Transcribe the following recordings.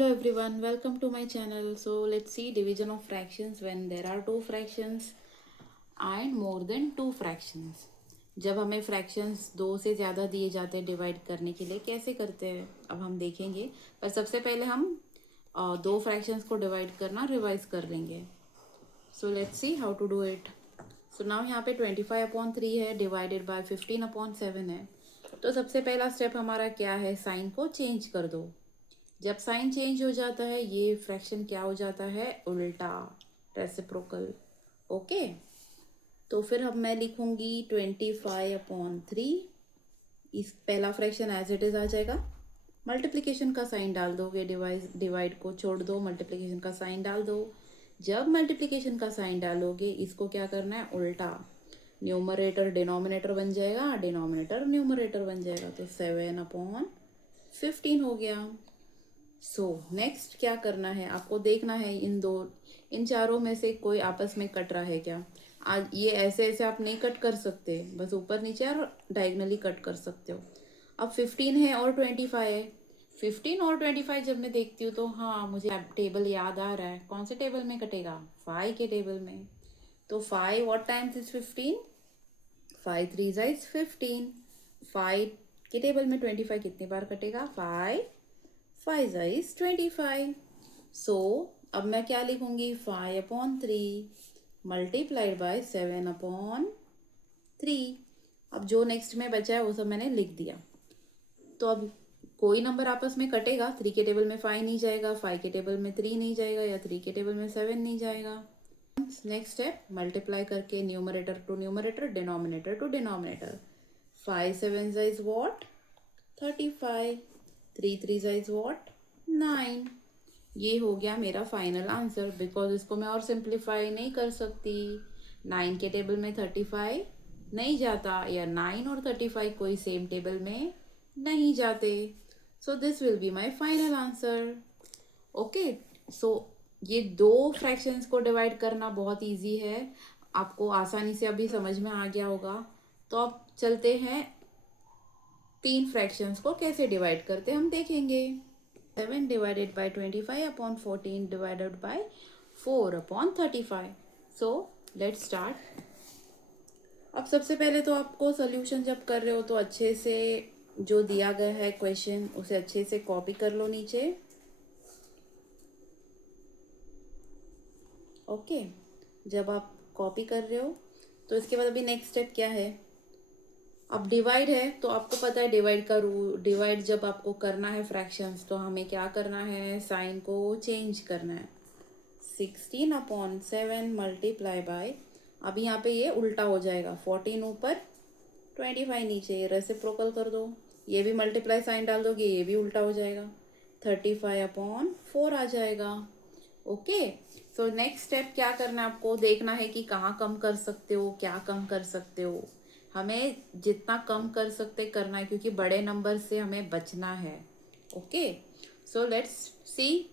Hello everyone, welcome to my channel. So let's see division of fractions when there are two fractions and more than two fractions. जब हमें fractions दो से ज़्यादा दिए जाते हैं डिवाइड करने के लिए कैसे करते हैं अब हम देखेंगे। पर सबसे पहले हम दो फ्रैक्शंस को डिवाइड करना रिवाइज कर लेंगे। So let's see how to do it. So now यहाँ पे 25/3 है डिवाइडेड बाय 15/7 है। तो सबसे पहला स्टेप हमारा क्या है, साइन को चेंज कर दो। जब साइन चेंज हो जाता है ये फ्रैक्शन क्या हो जाता है, उल्टा, रेसिप्रोकल। ओके, तो फिर अब मैं लिखूंगी 25/3। इस पहला फ्रैक्शन एज इट इज आ जाएगा। मल्टीप्लिकेशन का साइन डाल दोगे, डिवाइड को छोड़ दो, मल्टीप्लिकेशन का साइन डाल दो। जब मल्टीप्लिकेशन का साइन डालोगे इसको क्या करना है, उल्टा। न्यूमरेटर डिनोमिनेटर बन जाएगा, डिनोमिनेटर न्यूमरेटर बन जाएगा, तो 7/15 हो गया। सो नेक्स्ट क्या करना है, आपको देखना है इन चारों में से कोई आपस में कट रहा है क्या। आज ये ऐसे ऐसे आप नहीं कट कर सकते, बस ऊपर नीचे और डायगनली कट कर सकते हो। अब 15 है और 25 है। 15 और 25 जब मैं देखती हूँ तो हाँ मुझे टेबल याद आ रहा है। कौन से टेबल में कटेगा, 5 के टेबल में। तो 5 व्हाट टाइम्स इज 15, 5 3 इज 15। 5 के टेबल में 25 कितनी बार कटेगा, 5 5 इज 25। सो अब मैं क्या लिखूंगी, 5/3 मल्टीप्लाइड बाय 7/3। अब जो नेक्स्ट में बचा है वो सब मैंने लिख दिया। तो अब कोई नंबर आपस में कटेगा, 3 के टेबल में 5 नहीं जाएगा, 5 के टेबल में 3 नहीं जाएगा, या 3 के टेबल में 7 नहीं जाएगा। नेक्स्ट स्टेप, मल्टीप्लाई करके numerator to numerator, denominator to denominator. 5 7 is what, 35। 3 3 is what, 9। ये हो गया मेरा फाइनल आंसर, बिकॉज इसको मैं और सिंप्लीफाई नहीं कर सकती। 9 के टेबल में 35 नहीं जाता, या 9 और 35 कोई सेम टेबल में नहीं जाते। So this will be my final answer. Okay, so ये दो फ्रैक्शंस को डिवाइड करना बहुत इजी है, आपको आसानी से अभी समझ में आ गया होगा। तो अब चलते हैं तीन फ्रैक्शंस को कैसे डिवाइड करते हम देखेंगे। 7 divided by 25/14 divided by 4/35। So let's start. अब सबसे पहले तो आपको सोल्यूशन जब कर रहे हो तो अच्छे से जो दिया गया है क्वेश्चन उसे अच्छे से कॉपी कर लो नीचे। ओके, जब आप कॉपी कर रहे हो तो इसके बाद अभी नेक्स्ट स्टेप क्या है। अब डिवाइड है तो आपको पता है डिवाइड का रूल, डिवाइड जब आपको करना है फ्रैक्शंस तो हमें क्या करना है, साइन को चेंज करना है। 16/7 मल्टीप्लाई बाय, अब यहाँ पे ये उल्टा हो जाएगा, 14 ऊपर 25 नीचे, रेसिप्रोकल कर दो। ये भी मल्टीप्लाई साइन डाल दोगे, ये भी उल्टा हो जाएगा, 35/4 आ जाएगा। ओके, सो नेक्स्ट स्टेप क्या करना है, आपको देखना है कि कहाँ कम कर सकते हो, क्या कम कर सकते हो। हमें जितना कम कर सकते करना है, क्योंकि बड़े नंबर से हमें बचना है। ओके, सो लेट्स सी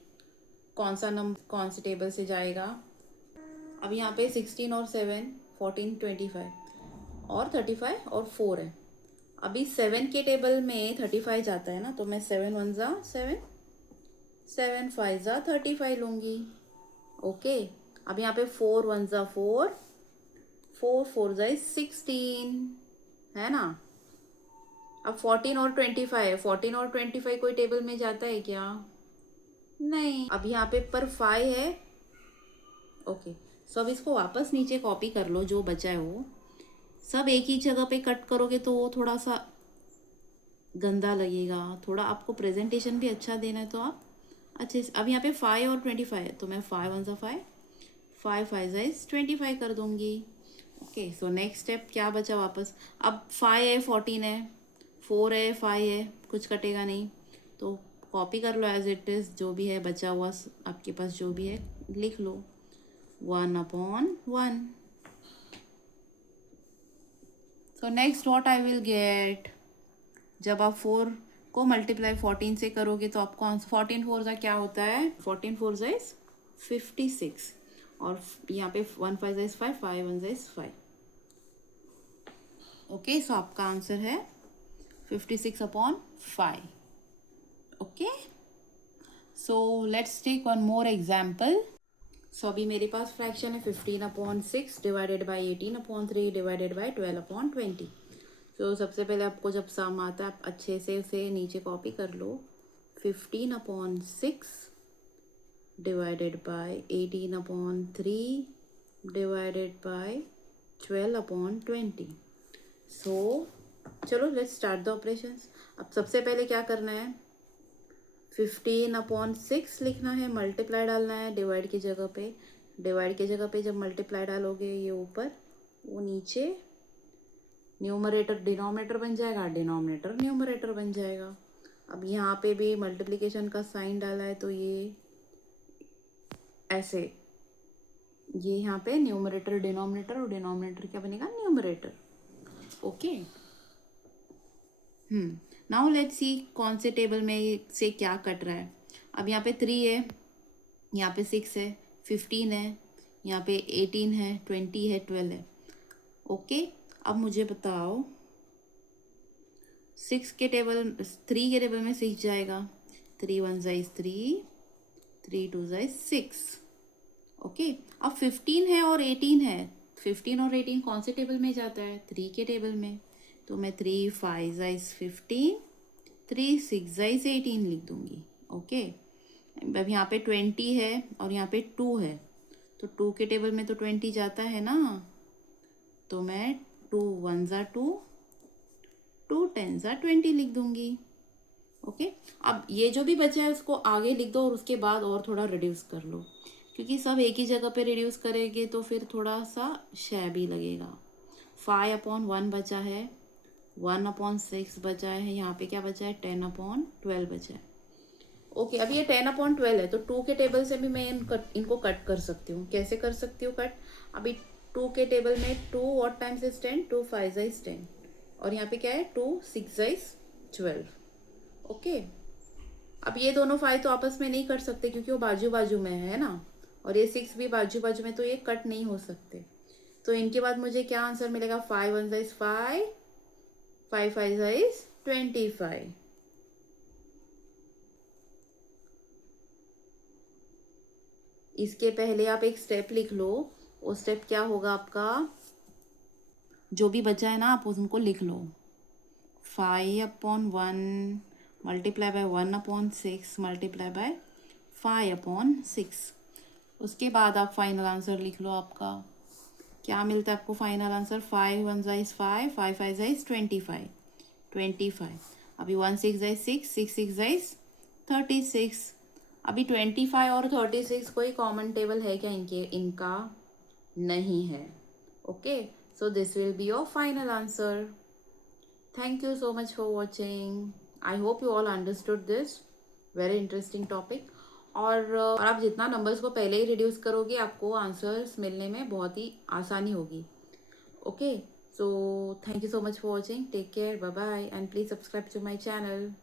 कौन सा नंबर कौन से टेबल से जाएगा। अब यहाँ पे 16 और 7, 14 25 और 35 और 4 है। अभी 7 के टेबल में 35 जाता है ना, तो मैं 7 1 जा 7, 7 5 जा 35 लूँगी। ओके, अब यहाँ पे 4 1 जा 4, 4 4 जा 16, है ना। अब 14 और 25, 14 और 25 कोई टेबल में जाता है क्या, नहीं। अब यहाँ पे पर 5 है। ओके, सो अब इसको वापस नीचे कॉपी कर लो, जो बचा है वो सब एक ही जगह पे कट करोगे तो वो थोड़ा सा गंदा लगेगा। थोड़ा आपको प्रेजेंटेशन भी अच्छा देना है तो आप अच्छे से। अब यहाँ पे 5 और 25 है तो मैं 5 1 5, 5 5 25 कर दूंगी। ओके, सो नेक्स्ट स्टेप क्या बचा वापस। अब 5 है 14 है, 4 है 5 है, कुछ कटेगा नहीं, तो कॉपी कर लो एज इट इज़, जो भी है बचा हुआ आपके पास जो भी है लिख लो, 1/1। So next what I will get, जब आप 4 को मल्टीप्लाई 14 से करोगे तो आपको 14 4 का क्या होता है, 14 4 इज 56, और यहाँ पे 1 5 इज 5, 5 1 इज 5। ओके, सो आपका आंसर है 56/5। Okay, so let's take one more example. So अभी मेरे पास फ्रैक्शन है 15/6 डिवाइडेड बाई 18/3 डिवाइडेड बाई 12/20. सो सबसे पहले आपको जब सम आता है आप अच्छे से उसे नीचे कॉपी कर लो. 15/6 डिवाइडेड बाई 18/3 डिवाइडेड बाई 12/20. सो चलो लेट्स स्टार्ट द ऑपरेशंस. अब सबसे पहले क्या करना है, 15/6 लिखना है, मल्टीप्लाई डालना है डिवाइड की जगह पे. डिवाइड की जगह पे जब मल्टीप्लाई डालोगे ये ऊपर, वो नीचे न्यूमरेटर डिनोमिनेटर बन जाएगा, डिनोमिनेटर न्यूमरेटर बन जाएगा. अब यहाँ पे भी मल्टीप्लिकेशन का साइन डाला है तो ये ऐसे, ये यहाँ पे न्यूमरेटर डिनोमिनेटर और डिनोमिनेटर क्या बनेगा, numerator. Okay. Now let's see कौन से टेबल में से क्या कट रहा है. अब यहाँ पे 3 है, यहाँ पे 6 है, 15 है, यहाँ पे 18 है, 20 है, 12 है. ओके. अब मुझे बताओ 6 के टेबल 3 के टेबल में 6 जाएगा. 3 1 जाइज 3, 3 2 जाइज 6. ओके. अब 15 है और 18 है. 15 और 18 कौन से टेबल में जाता है, 3 के टेबल में. तो मैं 3 5 जाइज 15, 3 6 जाइज 18 लिख दूंगी. ओके. अब यहाँ पे 20 है और यहाँ पे 2 है, तो 2 के टेबल में तो 20 जाता है ना, तो मैं 2 1 ज़ा 2, 2 10 ज़ा 20 लिख दूंगी. ओके. अब ये जो भी बचा है उसको आगे लिख दो और उसके बाद और थोड़ा रिड्यूस कर लो, क्योंकि सब एक ही जगह पे रिड्यूस करेंगे तो फिर थोड़ा सा शैबी लगेगा. 5/1 बचा है, 1/6 बचा है, यहाँ पे क्या बचा है, 10/12 बचा है. ओके. अब ये 10/12 है तो 2 के टेबल से भी मैं इनको कट कर सकती हूँ. कैसे कर सकती हूँ कट, अभी 2 के टेबल में 2 व्हाट टाइम्स इज 10, 2 5 जाइज 10, और यहाँ पे क्या है 2 6 जाइज 12. ओके. अब ये दोनों 5 तो आपस में नहीं कर सकते क्योंकि वो बाजू बाजू में है ना, और ये 6 भी बाजू बाजू में, तो ये कट नहीं हो सकते. तो इनके बाद मुझे क्या आंसर मिलेगा, 5 1 जाइज 5, 5 5 जाइज 25. इसके पहले आप एक स्टेप लिख लो. वो स्टेप क्या होगा आपका, जो भी बचा है ना आप उनको लिख लो. 5/1 मल्टीप्लाई बाय 1/6 मल्टीप्लाई बाय 5/6. उसके बाद आप फाइनल आंसर लिख लो. आपका क्या मिलता है आपको फाइनल आंसर, 5 1 जाइज 5, 5 5 जाइज 25, 25. अभी 1 6 जाइज 6, 6 6 जाइज 36. अभी 25 और 36 कोई कॉमन टेबल है क्या इनका, नहीं है. Okay. So this will be your final answer. Thank you so much for watching. I hope you all understood this very interesting topic. और आप जितना नंबर्स को पहले ही रिड्यूस करोगे आपको आंसर्स मिलने में बहुत ही आसानी होगी. Okay. So thank you so much for watching. Take care. Bye bye and please subscribe to my channel.